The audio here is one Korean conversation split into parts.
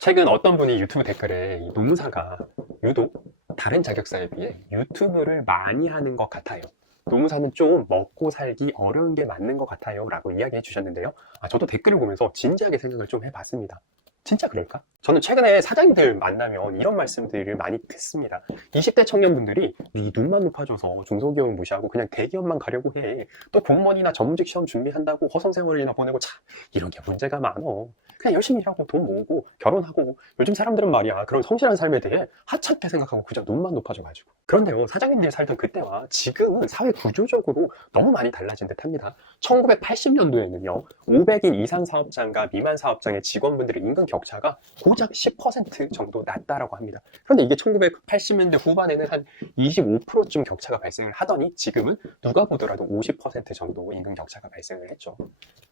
최근 어떤 분이 유튜브 댓글에 이 노무사가 유독 다른 자격사에 비해 유튜브를 많이 하는 것 같아요. 노무사는 좀 먹고 살기 어려운 게 맞는 것 같아요 라고 이야기해 주셨는데요. 저도 댓글을 보면서 진지하게 생각을 좀 해봤습니다. 진짜 그럴까? 저는 최근에 사장님들 만나면 이런 말씀들을 많이 듣습니다. 20대 청년분들이 네 눈만 높아져서 중소기업을 무시하고 그냥 대기업만 가려고 해. 또 공무원이나 전문직 시험 준비한다고 허송세월이나 보내고 참 이런 게 문제가 많어. 그냥 열심히 일하고 돈 모으고 결혼하고 요즘 사람들은 말이야 그런 성실한 삶에 대해 하찮게 생각하고 그저 눈만 높아져가지고. 그런데요, 사장님들이 살던 그때와 지금은 사회 구조적으로 너무 많이 달라진 듯 합니다. 1980년도에는요 500인 이상 사업장과 미만 사업장의 직원분들의 임금 격차가 고작 10% 정도 났다라고 합니다. 그런데 이게 1980년대 후반에는 한 25%쯤 격차가 발생을 하더니 지금은 누가 보더라도 50% 정도 임금 격차가 발생을 했죠.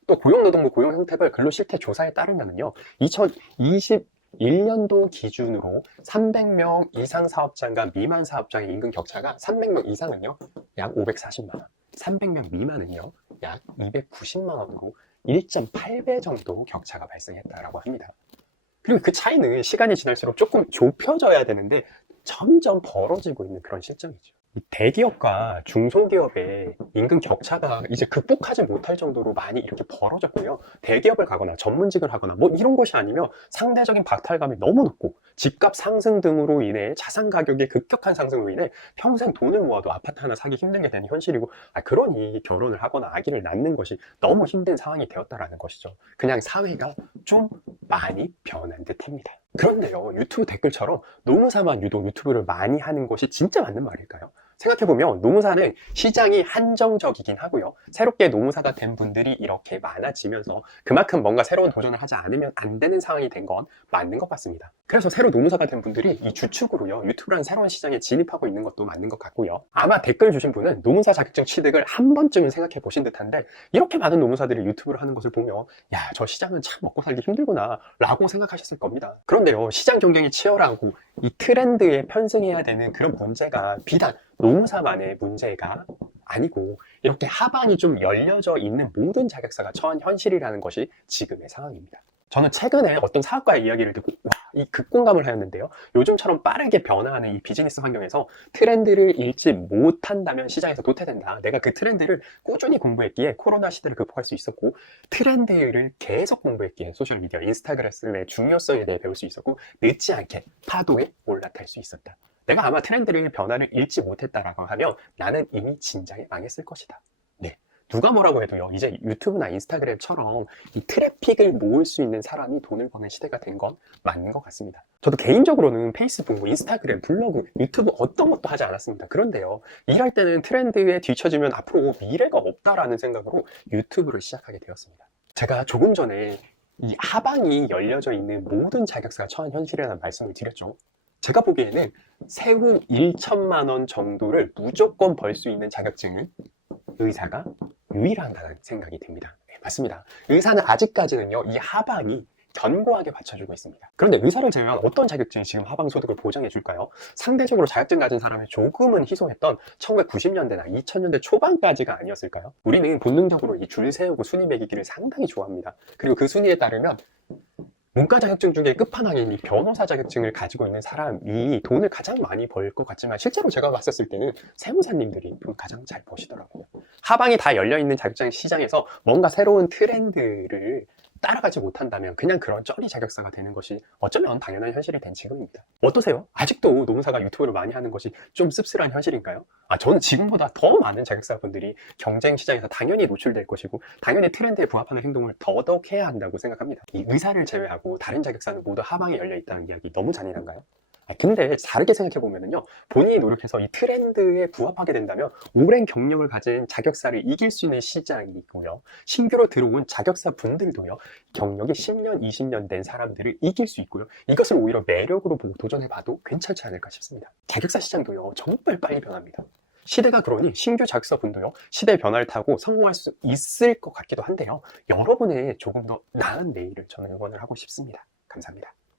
또 고용노동부 고용 형태별 근로실태 조사에 따르면요 2021년도 기준으로 300명 이상 사업장과 미만 사업장의 임금 격차가 300명 이상은요 약 540만 원, 300명 미만은요 약 290만 원으로 1.8배 정도 격차가 발생했다라고 합니다. 그리고 그 차이는 시간이 지날수록 조금 좁혀져야 되는데 점점 벌어지고 있는 그런 실정이죠. 이 대기업과 중소기업의 임금 격차가 이제 극복하지 못할 정도로 많이 이렇게 벌어졌고요. 대기업을 가거나 전문직을 하거나 뭐 이런 것이 아니면 상대적인 박탈감이 너무 높고 집값 상승 등으로 인해 자산 가격의 급격한 상승으로 인해 평생 돈을 모아도 아파트 하나 사기 힘들게 되는 현실이고, 그러니 결혼을 하거나 아기를 낳는 것이 너무 힘든 상황이 되었다라는 것이죠. 그냥 사회가 좀 많이 변한 듯합니다. 그런데요, 유튜브 댓글처럼 노무사만 유독 유튜브를 많이 하는 것이 진짜 맞는 말일까요? 생각해보면 노무사는 시장이 한정적이긴 하고요. 새롭게 노무사가 된 분들이 이렇게 많아지면서 그만큼 뭔가 새로운 도전을 하지 않으면 안 되는 상황이 된 건 맞는 것 같습니다. 그래서 새로 노무사가 된 분들이 이 주축으로요 유튜브라는 새로운 시장에 진입하고 있는 것도 맞는 것 같고요. 아마 댓글 주신 분은 노무사 자격증 취득을 한 번쯤은 생각해 보신 듯한데, 이렇게 많은 노무사들이 유튜브를 하는 것을 보면 야, 저 시장은 참 먹고 살기 힘들구나 라고 생각하셨을 겁니다. 그런데요, 시장 경쟁이 치열하고 이 트렌드에 편승해야 되는 그런 문제가 비단 노무사만의 문제가 아니고 이렇게 하반이 좀 열려져 있는 모든 자격사가 처한 현실이라는 것이 지금의 상황입니다. 저는 최근에 어떤 사업가의 이야기를 듣고 이 극공감을 하였는데요. 요즘처럼 빠르게 변화하는 이 비즈니스 환경에서 트렌드를 읽지 못한다면 시장에서 도태된다. 내가 그 트렌드를 꾸준히 공부했기에 코로나 시대를 극복할 수 있었고, 트렌드를 계속 공부했기에 소셜미디어, 인스타그램의 중요성에 대해 배울 수 있었고, 늦지 않게 파도에 올라탈 수 있었다. 내가 아마 트렌드의 변화를 읽지 못했다라고 하면 나는 이미 진작에 망했을 것이다. 네. 누가 뭐라고 해도요, 이제 유튜브나 인스타그램처럼 이 트래픽을 모을 수 있는 사람이 돈을 버는 시대가 된 건 맞는 것 같습니다. 저도 개인적으로는 페이스북, 인스타그램, 블로그, 유튜브 어떤 것도 하지 않았습니다. 그런데요, 일할 때는 트렌드에 뒤처지면 앞으로 미래가 없다라는 생각으로 유튜브를 시작하게 되었습니다. 제가 조금 전에 이 하방이 열려져 있는 모든 자격사가 처한 현실이라는 말씀을 드렸죠. 제가 보기에는 세후 1천만 원 정도를 무조건 벌 수 있는 자격증은 의사가 유일하다는 생각이 듭니다. 네, 맞습니다. 의사는 아직까지는요 이 하방이 견고하게 받쳐주고 있습니다. 그런데 의사를 제외한 어떤 자격증이 지금 하방 소득을 보장해 줄까요? 상대적으로 자격증 가진 사람이 조금은 희소했던 1990년대나 2000년대 초반까지가 아니었을까요? 우리는 본능적으로 이 줄 세우고 순위 매기기를 상당히 좋아합니다. 그리고 그 순위에 따르면 문과 자격증 중에 끝판왕인 이 변호사 자격증을 가지고 있는 사람이 돈을 가장 많이 벌 것 같지만, 실제로 제가 봤었을 때는 세무사님들이 돈 가장 잘 버시더라고요. 하방이 다 열려있는 자격증 시장에서 뭔가 새로운 트렌드를 따라가지 못한다면 그냥 그런 쩌리 자격사가 되는 것이 어쩌면 당연한 현실이 된 지금입니다. 어떠세요? 아직도 노무사가 유튜브를 많이 하는 것이 좀 씁쓸한 현실인가요? 저는 지금보다 더 많은 자격사분들이 경쟁 시장에서 당연히 노출될 것이고 당연히 트렌드에 부합하는 행동을 더더욱 해야 한다고 생각합니다. 이 의사를 제외하고 다른 자격사는 모두 하방에 열려있다는 이야기 너무 잔인한가요? 근데 다르게 생각해보면요, 본인이 노력해서 이 트렌드에 부합하게 된다면 오랜 경력을 가진 자격사를 이길 수 있는 시장이고요, 신규로 들어온 자격사 분들도요 경력이 10년, 20년 된 사람들을 이길 수 있고요, 이것을 오히려 매력으로 보고 도전해봐도 괜찮지 않을까 싶습니다. 자격사 시장도요 정말 빨리 변합니다. 시대가 그러니 신규 자격사 분도요 시대의 변화를 타고 성공할 수 있을 것 같기도 한데요, 여러분의 조금 더 나은 내일을 저는 응원을 하고 싶습니다. 감사합니다.